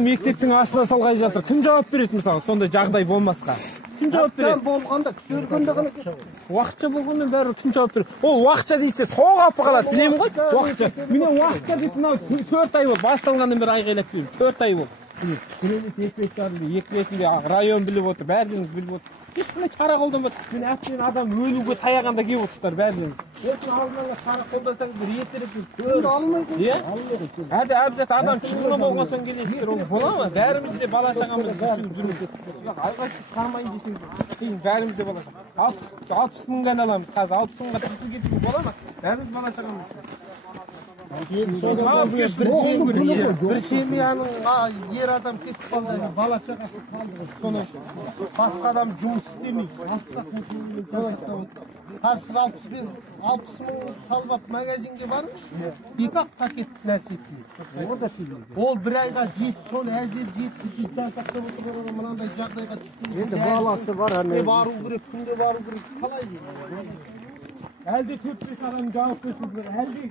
Мектептің астына салғай жатыр. Кім жауап береді мысалы, сондай жағдай болмасқа? Кім жауап береді? Болғанда, көргенде ғана уақытша болғанмен бәрі кім жауап береді? Ол уақытша дейсіз, соғып алып қалады, білемін ғой? Уақытша. Менен уақытша дейді, мынау 4 ай болды. Басталғаннан бері айғайлап келемін. 4 ай болды. Екі ретінде район біліп отыр, бәріңіз біліп отыр. Ешқандай шара қолданбады. Мен әптен адам өлуге таяғанда келіп отырсыздар бәріңіз. Ертең алдыңызға шара қолдансаңыздар ертерек көріп. Иә? Әді әбзат адам шығыны болған соң келесіздер, ол бола ма? Бәріміз де бала шағамыз düşünіп жүрміз. Айғайсыз қармайын десеңіз, кейін бәріміз де бала шаға. 60 мыңға аламыз қазір, 60 мыңға тіпті кетуге бола ма? Бәріміз бала шағамыз. бір семьяның ер адам кетіп қалды, бала шағасы қалды. Соны басқа адам жұмыс істемейді. Қазір 60 мың салып магазинге барыңыз, екі-ақ пакет нәрсе етмейді. Ол бір айға жетті, соны әзер жетті, жансақтап отырған мынандай жағдайға түсті. Енді баласы бар, бару керек, күнде бару керек. Қалай дейді? Әлде 4-5 адам жауап берсін, әлде